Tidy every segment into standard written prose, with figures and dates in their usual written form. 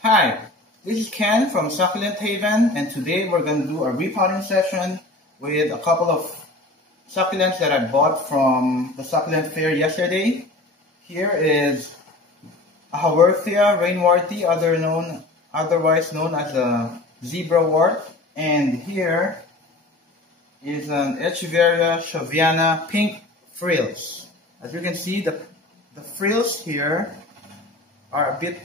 Hi, this is Ken from Succulent Haven, and today we're going to do a repotting session with a couple of succulents that I bought from the succulent fair yesterday. Here is a Haworthia rainworty, otherwise known as a zebra wort, and here is an Echeveria shaviana pink frills. As you can see, the frills here are a bit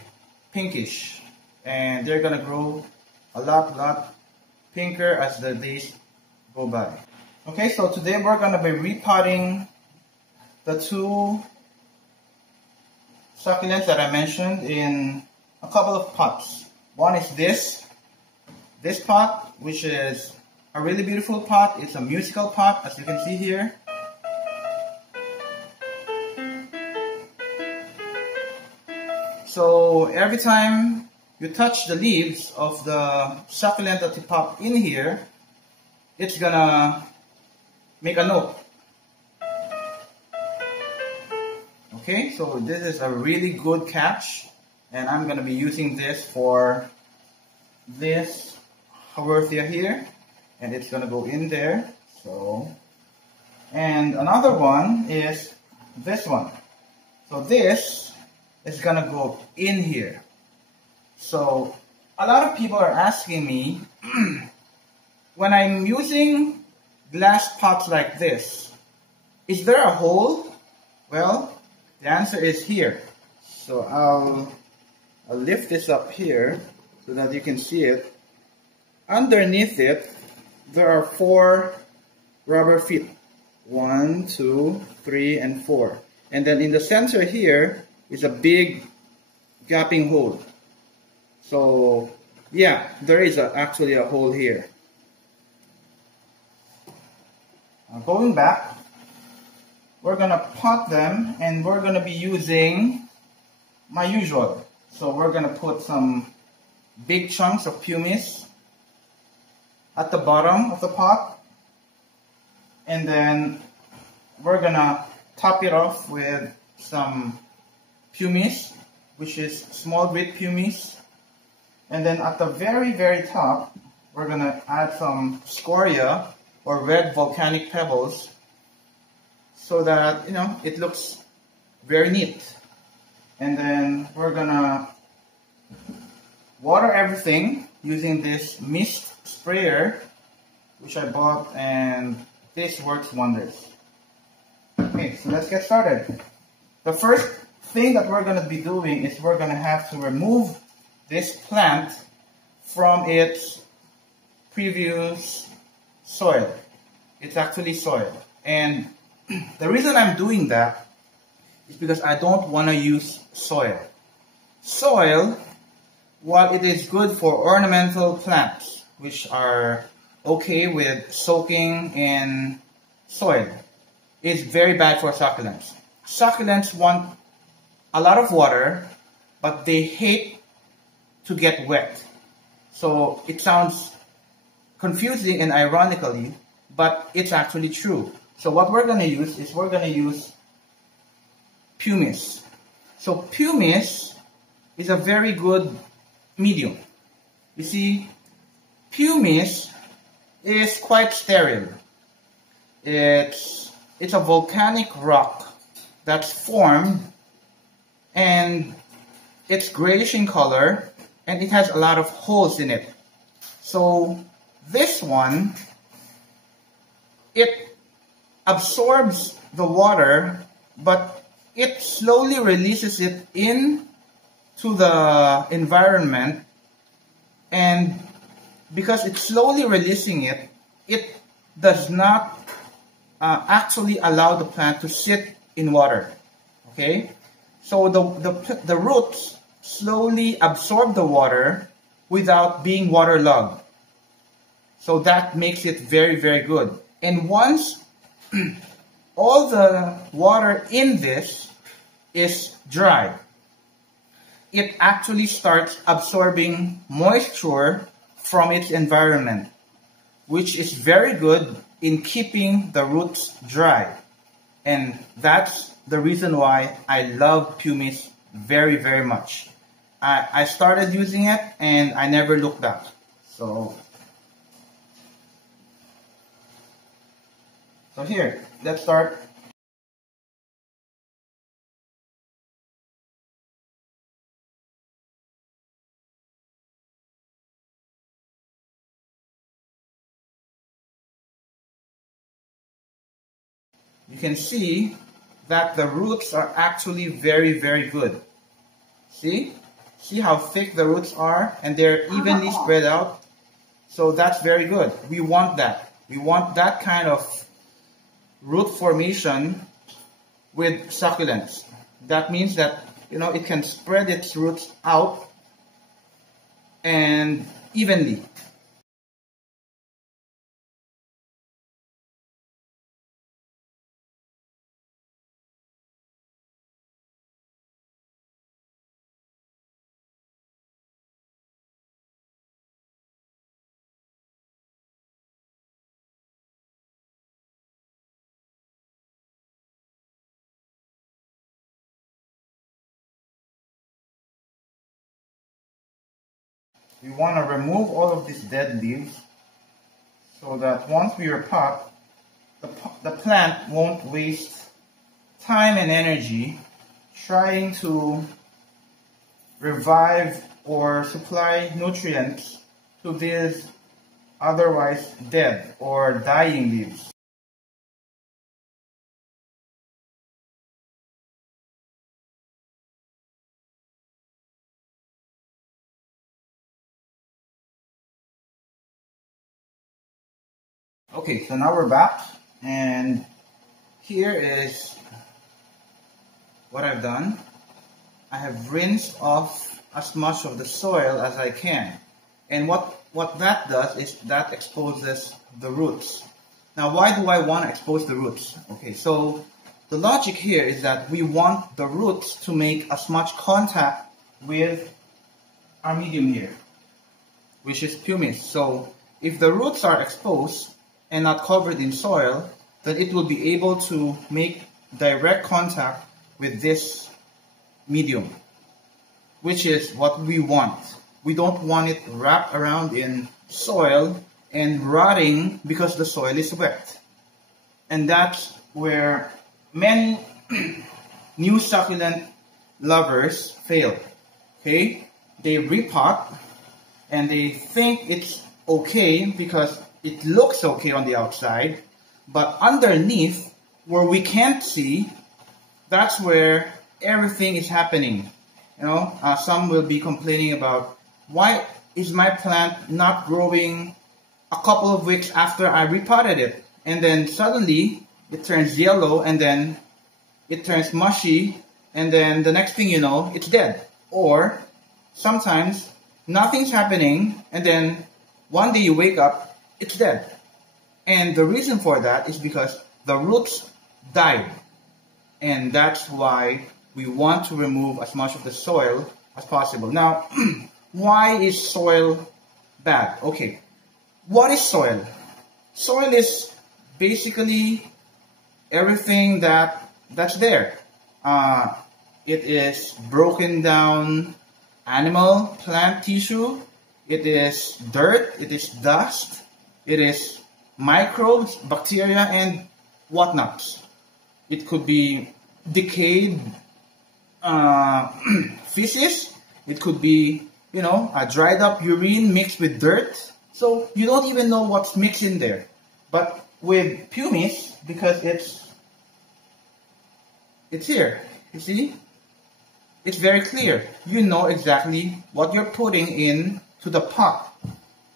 pinkish, and they're gonna grow a lot pinker as the days go by. Okay, so today we're gonna be repotting the two succulents that I mentioned in a couple of pots. One is this pot, which is a really beautiful pot. It's a musical pot, as you can see here. So every time you touch the leaves of the succulent that you pop in here, it's gonna make a note. Okay, so this is a really good catch, and I'm gonna be using this for this Haworthia here, and it's gonna go in there. And another one is this one. So this is gonna go in here. So a lot of people are asking me, when I'm using glass pots like this, is there a hole? Well, the answer is here. So I'll lift this up here so that you can see it. Underneath it, there are 4 rubber feet. 1, 2, 3, and 4. And then in the center here is a big gapping hole. So yeah, there is actually a hole here. Now going back, we're gonna pot them, and we're gonna be using my usual. So we're gonna put some big chunks of pumice at the bottom of the pot, and then we're gonna top it off with some pumice, which is small grit pumice. And then at the very top, we're gonna add some scoria or red volcanic pebbles, so that it looks very neat. And then we're gonna water everything using this mist sprayer, which I bought, and this works wonders. Okay, so let's get started. The first thing that we're gonna be doing is we're gonna have to remove this plant from its previous soil. It's actually soil. And the reason I'm doing that is because I don't want to use soil. Soil, while it is good for ornamental plants, which are okay with soaking in soil, is very bad for succulents. Succulents want a lot of water, but they hate to get wet. So it sounds confusing and ironically, but it's actually true. So what we're going to use is we're going to use pumice. So pumice is a very good medium. You see, pumice is quite sterile. It's a volcanic rock that's formed, and it's grayish in color, and it has a lot of holes in it. So this one, it absorbs the water, but it slowly releases it into the environment, and because it's slowly releasing it, it does not actually allow the plant to sit in water. Okay, so the roots slowly absorb the water without being waterlogged. So that makes it very good. And once all the water in this is dry, it actually starts absorbing moisture from its environment, which is very good in keeping the roots dry. And that's the reason why I love pumice very much. I started using it and I never looked back. So here, let's start. You can see that the roots are actually very, very good. See? See how thick the roots are, and they're evenly spread out. So that's very good. We want that. We want that kind of root formation with succulents. That means that, you know, it can spread its roots out and evenly. We want to remove all of these dead leaves so that once we repot, the plant won't waste time and energy trying to revive or supply nutrients to these otherwise dead or dying leaves. Okay, so now we're back, and here is what I've done. I have rinsed off as much of the soil as I can. And what that does is that exposes the roots. Now, why do I want to expose the roots? Okay, so the logic here is that we want the roots to make as much contact with our medium here, which is pumice. So if the roots are exposed and not covered in soil, then it will be able to make direct contact with this medium, which is what we want. We don't want it wrapped around in soil and rotting because the soil is wet. And that's where many new succulent lovers fail. Okay? They repot and they think it's okay because it looks okay on the outside, but underneath, where we can't see, that's where everything is happening. You know, some will be complaining about, why is my plant not growing a couple of weeks after I repotted it? And then suddenly it turns yellow, and then it turns mushy, and then the next thing you know, it's dead. Or sometimes nothing's happening, and then one day you wake up, it's dead. And the reason for that is because the roots died. And that's why we want to remove as much of the soil as possible. Now, why is soil bad? Okay, what is soil? Soil is basically everything that's there. It is broken down animal, plant tissue. It is dirt. It is dust. It is microbes, bacteria, and whatnots. It could be decayed feces. It could be, you know, a dried up urine mixed with dirt. So you don't even know what's mixed in there. But with pumice, because it's here, you see? It's very clear. You know exactly what you're putting in to the pot.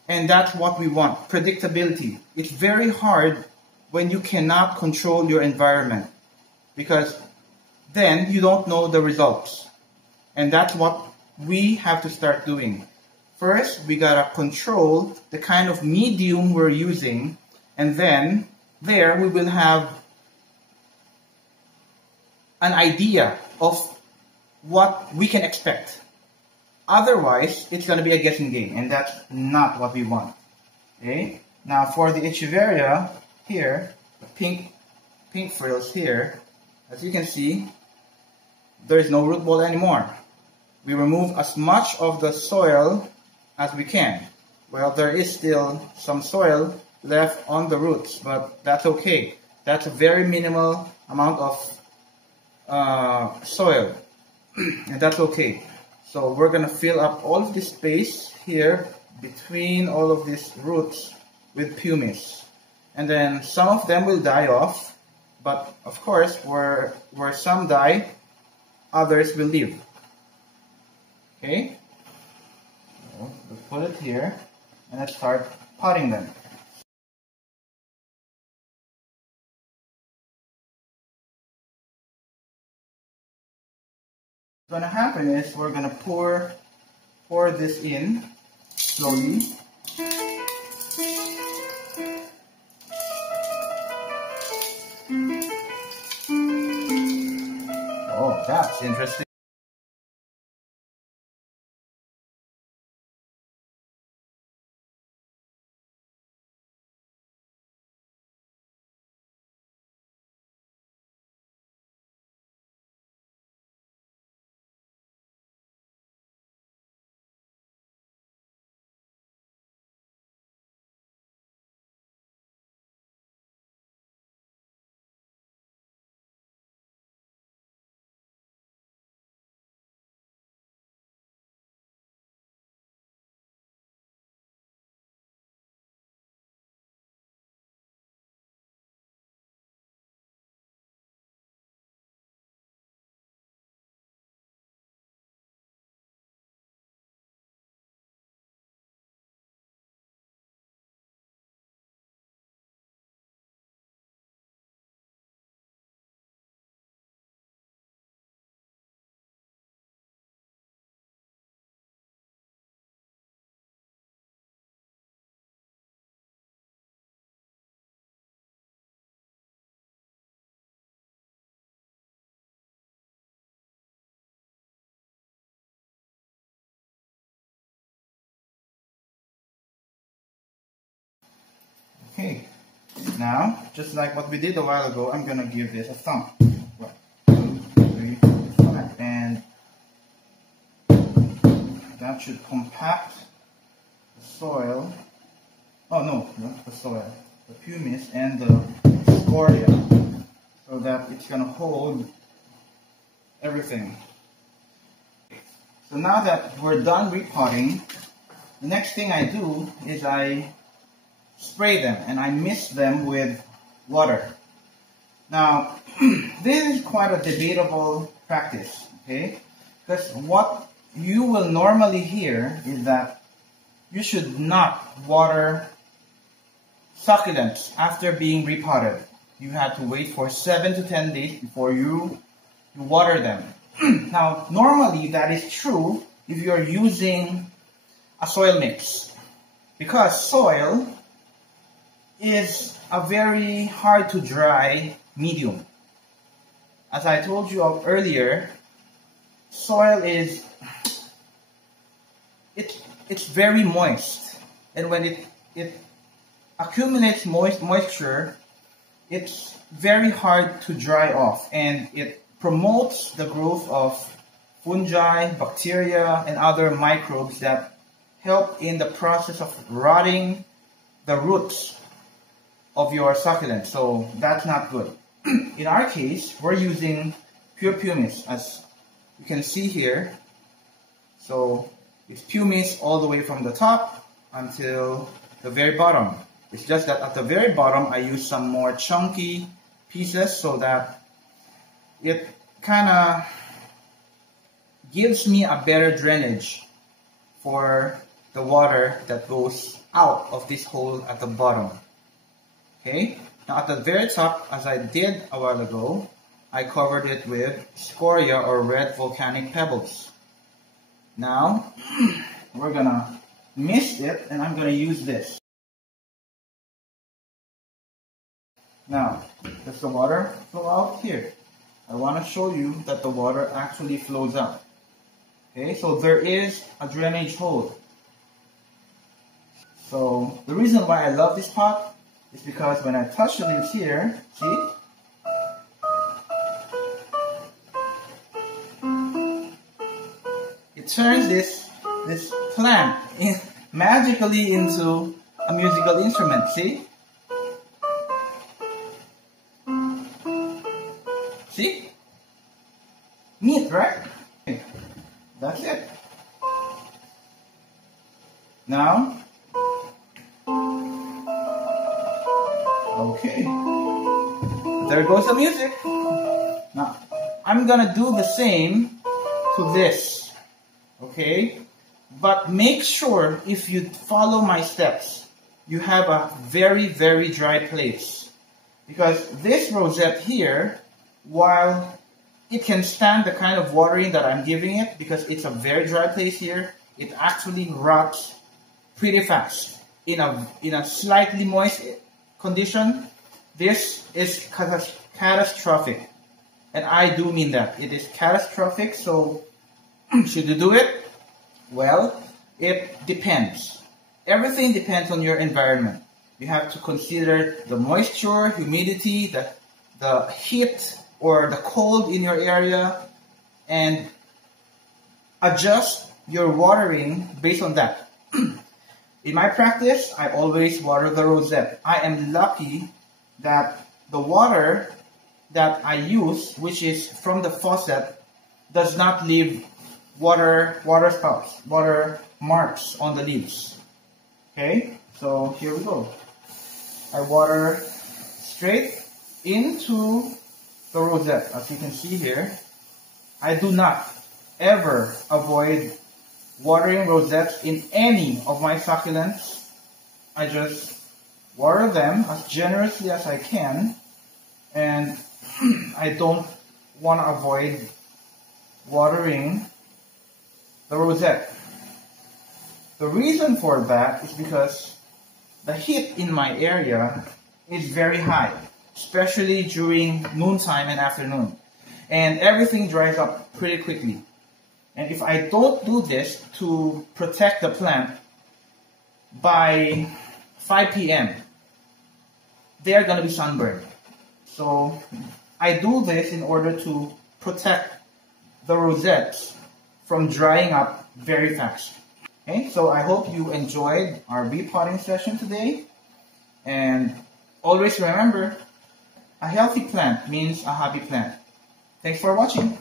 And that's what we want, predictability. It's very hard when you cannot control your environment, because then you don't know the results. And that's what we have to start doing. First, we gotta control the kind of medium we're using, and then there we will have an idea of what we can expect. Otherwise, it's going to be a guessing game, and that's not what we want. Okay? Now, for the echeveria here, the pink frills here, as you can see, there is no root ball anymore. we remove as much of the soil as we can. Well, there is still some soil left on the roots, but that's okay. That's a very minimal amount of soil, and that's okay. So we're gonna fill up all of this space here between all of these roots with pumice, and then some of them will die off, but of course where some die, others will live. Okay, so we'll put it here and let's start potting them. What's gonna happen is we're gonna pour this in slowly. Oh, that's interesting. Okay, now, just like what we did a while ago, I'm gonna give this a thump. 1, 2, 3, 4, 5, and that should compact the soil. Oh no, not the soil, the pumice and the scoria, so that it's gonna hold everything. So now that we're done repotting, the next thing I do is I spray them and I mist them with water. Now, this is quite a debatable practice, okay? Because what you will normally hear is that you should not water succulents after being repotted. You have to wait for 7 to 10 days before you water them. Now, normally that is true if you're using a soil mix, because soil is a very hard to dry medium. As I told you earlier, soil is it's very moist, and when it accumulates moisture, it's very hard to dry off, and it promotes the growth of fungi, bacteria, and other microbes that help in the process of rotting the roots of your succulent. So that's not good. In our case, we're using pure pumice, as you can see here. So it's pumice all the way from the top until the very bottom. It's just that at the very bottom, I use some more chunky pieces so that it kind of gives me a better drainage for the water that goes out of this hole at the bottom. Okay, now at the very top, as I did a while ago, I covered it with scoria or red volcanic pebbles. Now, we're gonna mist it, and I'm gonna use this. Now, does the water flow out here? I want to show you that the water actually flows out. Okay, so there is a drainage hole. So the reason why I love this pot is because when I touch the leaves here, see? It turn this plant magically into a musical instrument. See? See? Neat, right? That's it. Now, okay. There goes the music. Now, I'm gonna do the same to this. Okay? But make sure if you follow my steps, you have a very, very dry place. Because this rosette here, while it can stand the kind of watering that I'm giving it, because it's a very dry place here, it actually rots pretty fast. In a slightly moist condition, this is catastrophic. And I do mean that. It is catastrophic, so should you do it? Well, it depends. Everything depends on your environment. You have to consider the moisture, humidity, the heat or the cold in your area, and adjust your watering based on that. In my practice, I always water the rosette. I am lucky that the water that I use, which is from the faucet, does not leave water spouts, water marks on the leaves. Okay, so here we go. I water straight into the rosette. As you can see here, I do not ever avoid watering rosettes in any of my succulents. I just water them as generously as I can, and I don't want to avoid watering the rosette. The reason for that is because the heat in my area is very high, especially during noontime and afternoon. And everything dries up pretty quickly. And if I don't do this to protect the plant, by 5 p.m., they're going to be sunburned. So I do this in order to protect the rosettes from drying up very fast. Okay, so I hope you enjoyed our repotting session today. And always remember, a healthy plant means a happy plant. Thanks for watching.